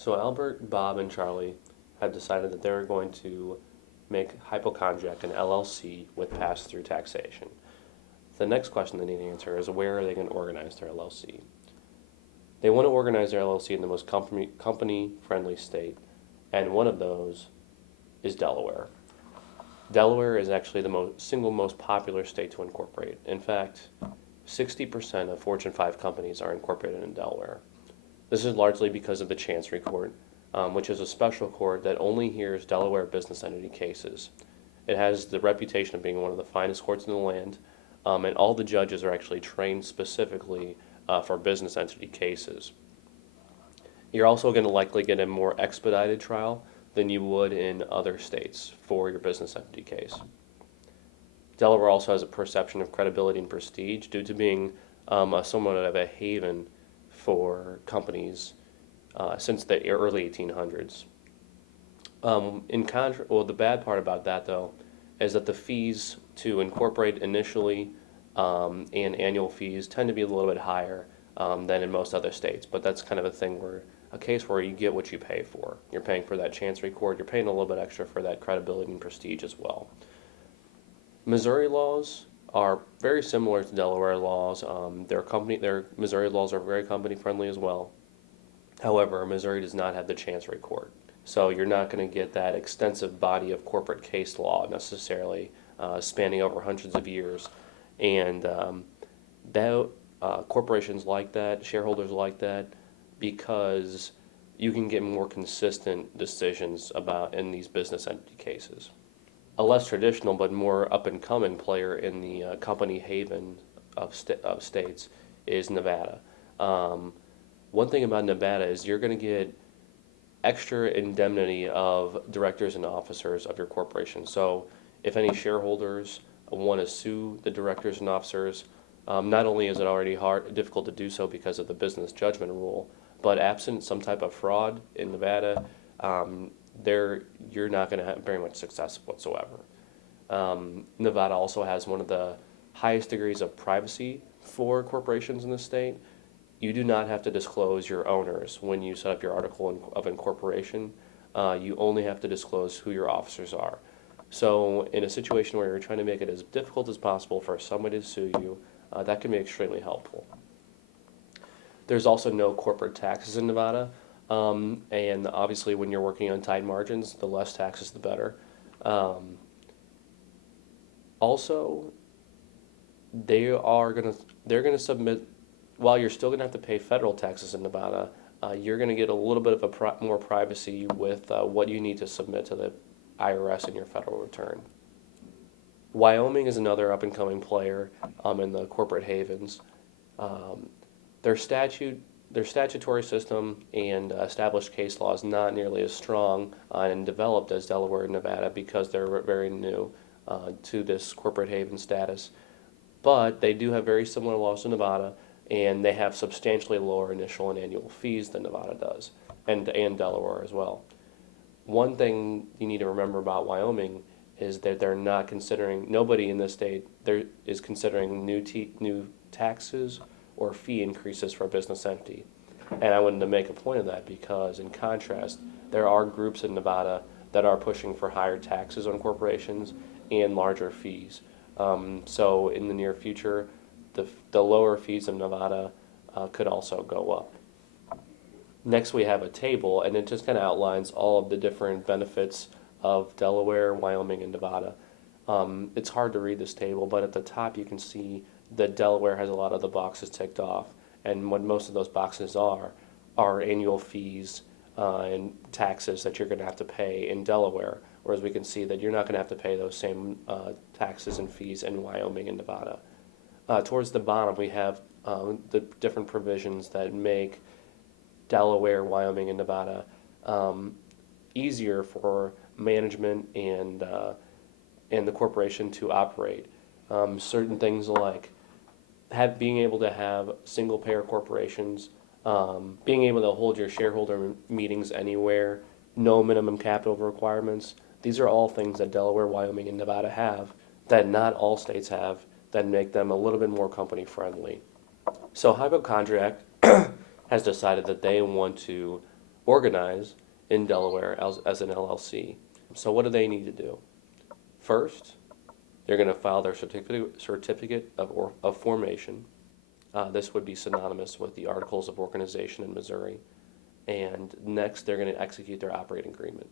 So Albert, Bob, and Charlie had decided that they were going to make Hypochondriac an LLC with pass-through taxation. The next question they need to answer is where are they going to organize their LLC? They want to organize their LLC in the most company-friendly state, and one of those is Delaware. Delaware is actually the single most popular state to incorporate. In fact, 60% of Fortune 5 companies are incorporated in Delaware. This is largely because of the Chancery Court, which is a special court that only hears Delaware business entity cases. It has the reputation of being one of the finest courts in the land, and all the judges are actually trained specifically for business entity cases. You're also going to likely get a more expedited trial than you would in other states for your business entity case. Delaware also has a perception of credibility and prestige due to being somewhat of a haven for companies since the early 1800s. The bad part about that though is that the fees to incorporate initially and annual fees tend to be a little bit higher than in most other states. But that's kind of a case where you get what you pay for. You're paying for that Chancery Court. You're paying a little bit extra for that credibility and prestige as well. Missouri laws are very similar to Delaware laws. Their Missouri laws are very company friendly as well. However, Missouri does not have the Chancery Court, so you're not going to get that extensive body of corporate case law necessarily spanning over hundreds of years, and corporations like that, shareholders like that, because you can get more consistent decisions about in these business entity cases. A less traditional but more up and coming player in the company haven of states is Nevada. One thing about Nevada is you're going to get extra indemnity of directors and officers of your corporation. So if any shareholders want to sue the directors and officers, not only is it already difficult to do so because of the business judgment rule, but absent some type of fraud in Nevada, you're not going to have very much success whatsoever. Nevada also has one of the highest degrees of privacy for corporations in the state. You do not have to disclose your owners when you set up your article of incorporation. You only have to disclose who your officers are. So in a situation where you're trying to make it as difficult as possible for somebody to sue you, that can be extremely helpful. There's also no corporate taxes in Nevada, and obviously when you're working on tight margins, the less taxes the better. Also, they're gonna submit, while you're still gonna have to pay federal taxes in Nevada, you're gonna get a little bit of more privacy with what you need to submit to the IRS in your federal return. Wyoming is another up and coming player in the corporate havens. Their statutory system and established case law is not nearly as strong and developed as Delaware and Nevada because they're very new to this corporate haven status. But they do have very similar laws to Nevada, and they have substantially lower initial and annual fees than Nevada does, and Delaware as well. One thing you need to remember about Wyoming is that nobody in the state there is considering new taxes or fee increases for a business entity. And I wanted to make a point of that because, in contrast, there are groups in Nevada that are pushing for higher taxes on corporations and larger fees. So in the near future, the lower fees in Nevada could also go up. Next, we have a table, and it just kind of outlines all of the different benefits of Delaware, Wyoming, and Nevada. It's hard to read this table, but at the top you can see that Delaware has a lot of the boxes ticked off, and what most of those boxes are annual fees and taxes that you're going to have to pay in Delaware, whereas we can see that you're not going to have to pay those same taxes and fees in Wyoming and Nevada. Towards the bottom, we have the different provisions that make Delaware, Wyoming, and Nevada easier for management and the corporation to operate. Certain things like being able to have single payer corporations, being able to hold your shareholder meetings anywhere, no minimum capital requirements. These are all things that Delaware, Wyoming, and Nevada have that not all states have that make them a little bit more company friendly. So Hypochondriac has decided that they want to organize in Delaware as an LLC. So what do they need to do? First, they're going to file their certificate of formation. This would be synonymous with the Articles of Organization in Missouri. And next, they're going to execute their operating agreement.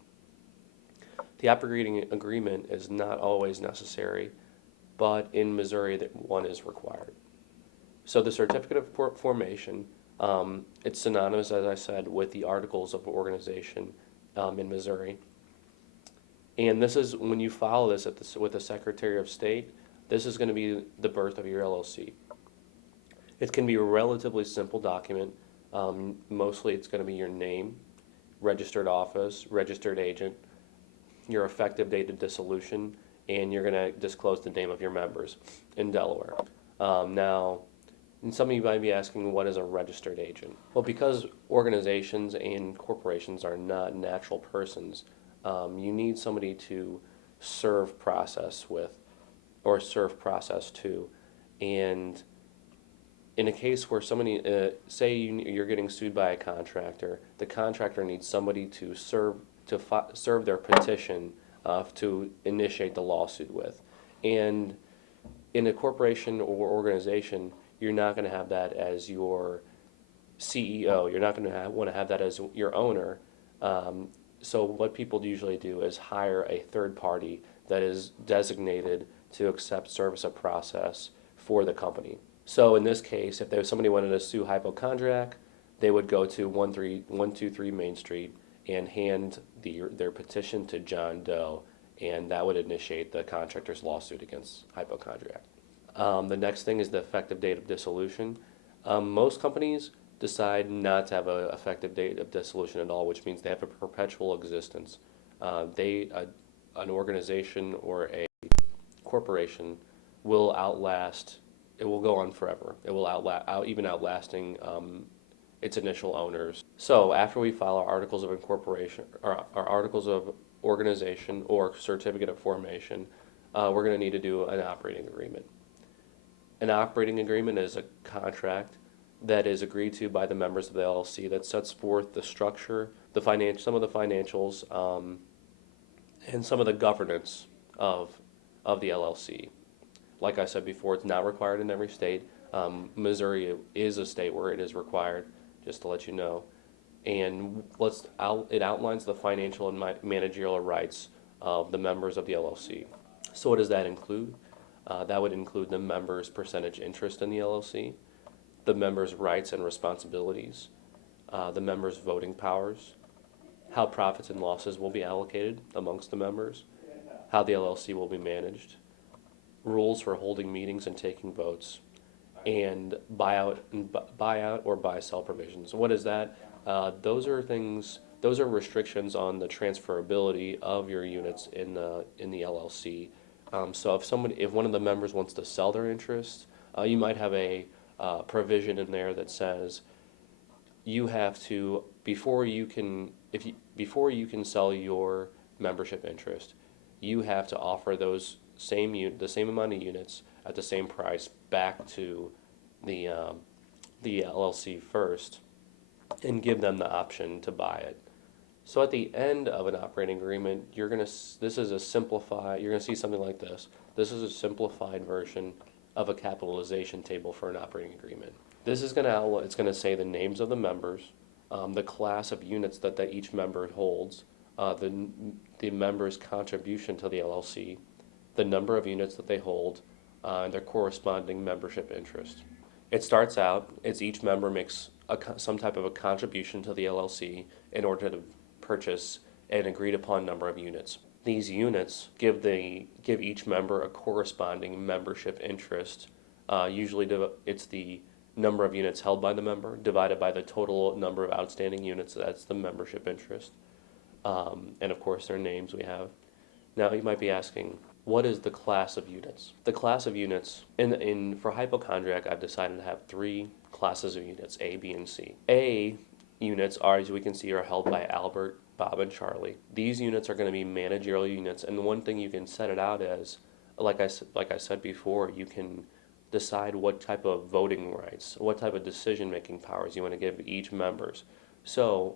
The operating agreement is not always necessary, but in Missouri, that one is required. So the certificate of formation, it's synonymous, as I said, with the Articles of Organization in Missouri. And this is, when you file this with the Secretary of State, this is going to be the birth of your LLC. It can be a relatively simple document. Mostly it's going to be your name, registered office, registered agent, your effective date of dissolution, and you're going to disclose the name of your members in Delaware. Now, and some of you might be asking, what is a registered agent? Well, because organizations and corporations are not natural persons, you need somebody to serve process with, or serve process to. And in a case where somebody, say you're getting sued by a contractor, the contractor needs somebody to serve their petition to initiate the lawsuit with. And in a corporation or organization, you're not going to have that as your CEO. You're not going to want to have that as your owner. So what people usually do is hire a third party that is designated to accept service of process for the company. So in this case, if somebody wanted to sue Hypochondriac, they would go to 123 Main Street and hand their petition to John Doe, and that would initiate the contractor's lawsuit against Hypochondriac. The next thing is the effective date of dissolution. Most companies decide not to have an effective date of dissolution at all, which means they have a perpetual existence. An organization or a corporation will outlast. It will go on forever. It will even outlasting its initial owners. So after we file our articles of incorporation, or our articles of organization or certificate of formation, we're going to need to do an operating agreement. An operating agreement is a contract that is agreed to by the members of the LLC that sets forth the structure, some of the financials, and some of the governance of the LLC. Like I said before, it's not required in every state. Missouri is a state where it is required, just to let you know. And it outlines the financial and managerial rights of the members of the LLC. So what does that include? That would include the members' percentage interest in the LLC, the members' rights and responsibilities, the members' voting powers, how profits and losses will be allocated amongst the members, how the LLC will be managed, rules for holding meetings and taking votes, and buyout or buy-sell provisions. What is that? Those are restrictions on the transferability of your units in the LLC. So if one of the members wants to sell their interest, you might have a provision in there that says you have to, before you can sell your membership interest, you have to offer the same amount of units at the same price back to the LLC first, and give them the option to buy it. So at the end of an operating agreement, you're going to see something like this. This is a simplified version of a capitalization table for an operating agreement. This is it's going to say the names of the members, the class of units that each member holds, the member's contribution to the LLC, the number of units that they hold, and their corresponding membership interest. It starts out as each member makes some type of a contribution to the LLC in order to purchase an agreed upon number of units. These units give each member a corresponding membership interest. Usually it's the number of units held by the member divided by the total number of outstanding units. That's the membership interest. And of course their names we have. Now you might be asking, what is the class of units? The class of units, for Hypochondriac, I've decided to have 3 classes of units, A, B, and C. A units are, as we can see, are held by Albert, Bob, and Charlie. These units are going to be managerial units, and one thing you can set it out as, like I said before, you can decide what type of voting rights, what type of decision-making powers you want to give each members. So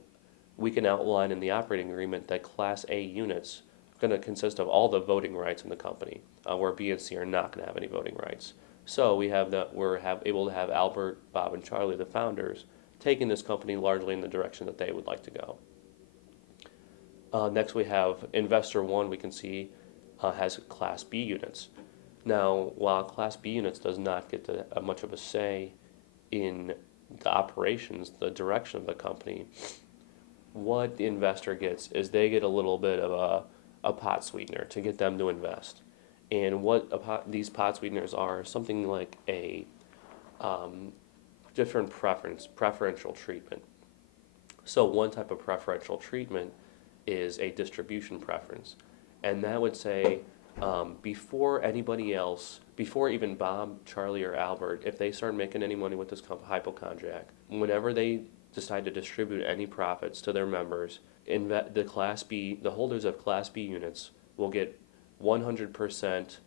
we can outline in the operating agreement that Class A units are going to consist of all the voting rights in the company, where B and C are not going to have any voting rights. So we're able to have Albert, Bob, and Charlie, the founders, taking this company largely in the direction that they would like to go. Next, we have Investor One. We can see has Class B units. Now, while Class B units does not get much of a say in the operations, the direction of the company, what the investor gets is they get a little bit of a pot sweetener to get them to invest. And what these pot sweeteners are, something like a different preferential treatment. So one type of preferential treatment is a distribution preference. And that would say, before anybody else, before even Bob, Charlie, or Albert, if they start making any money with this hypochondriac, whenever they decide to distribute any profits to their members, the holders of Class B units will get 100%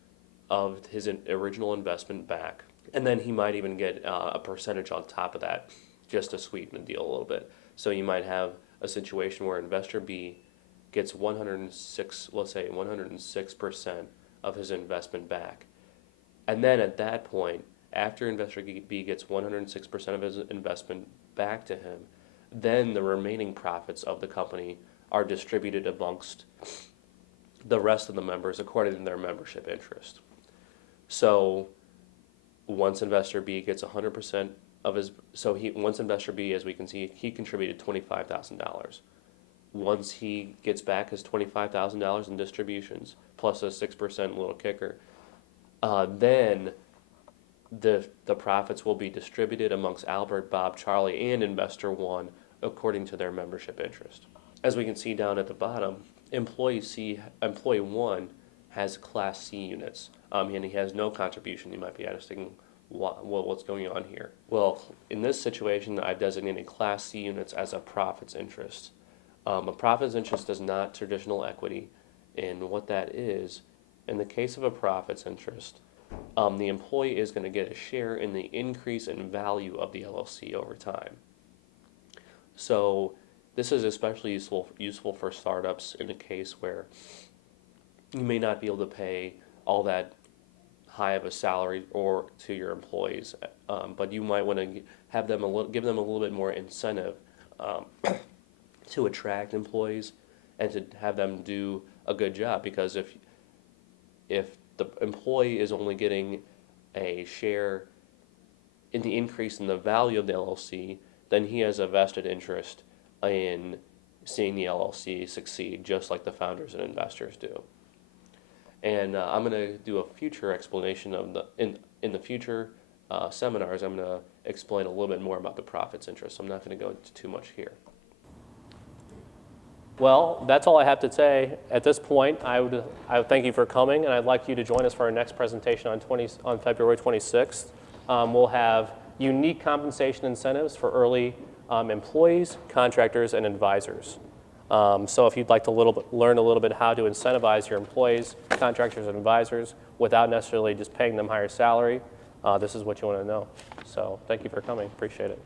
of his original investment back. And then he might even get a percentage on top of that, just to sweeten the deal a little bit. So you might have a situation where investor B gets 106% of his investment back. And then at that point, after investor B gets 106% of his investment back to him, then the remaining profits of the company are distributed amongst the rest of the members according to their membership interest. So once investor B gets 100% of his, once investor B, as we can see, he contributed $25,000. Once he gets back his $25,000 in distributions, plus a 6% little kicker, then the profits will be distributed amongst Albert, Bob, Charlie, and Investor One according to their membership interest. As we can see down at the bottom, Employee One has Class C units, and he has no contribution. You might be asking, what's going on here? Well, in this situation, I've designated Class C units as a profits interest. A profits interest is not traditional equity, and what that is, in the case of a profits interest, the employee is going to get a share in the increase in value of the LLC over time. So this is especially useful for startups in a case where you may not be able to pay all that high of a salary or to your employees, but you might want to have them give them a little bit more incentive to attract employees and to have them do a good job, because if the employee is only getting a share in the increase in the value of the LLC, then he has a vested interest in seeing the LLC succeed, just like the founders and investors do. And I'm going to do a future explanation of in the future seminars. I'm going to explain a little bit more about the profits interest. I'm not going to go into too much here. Well, that's all I have to say at this point. I would thank you for coming, and I'd like you to join us for our next presentation on February 26th. We'll have unique compensation incentives for early employees, contractors, and advisors. So if you'd like to learn a little bit how to incentivize your employees, contractors, and advisors without necessarily just paying them higher salary, this is what you want to know. So thank you for coming. Appreciate it.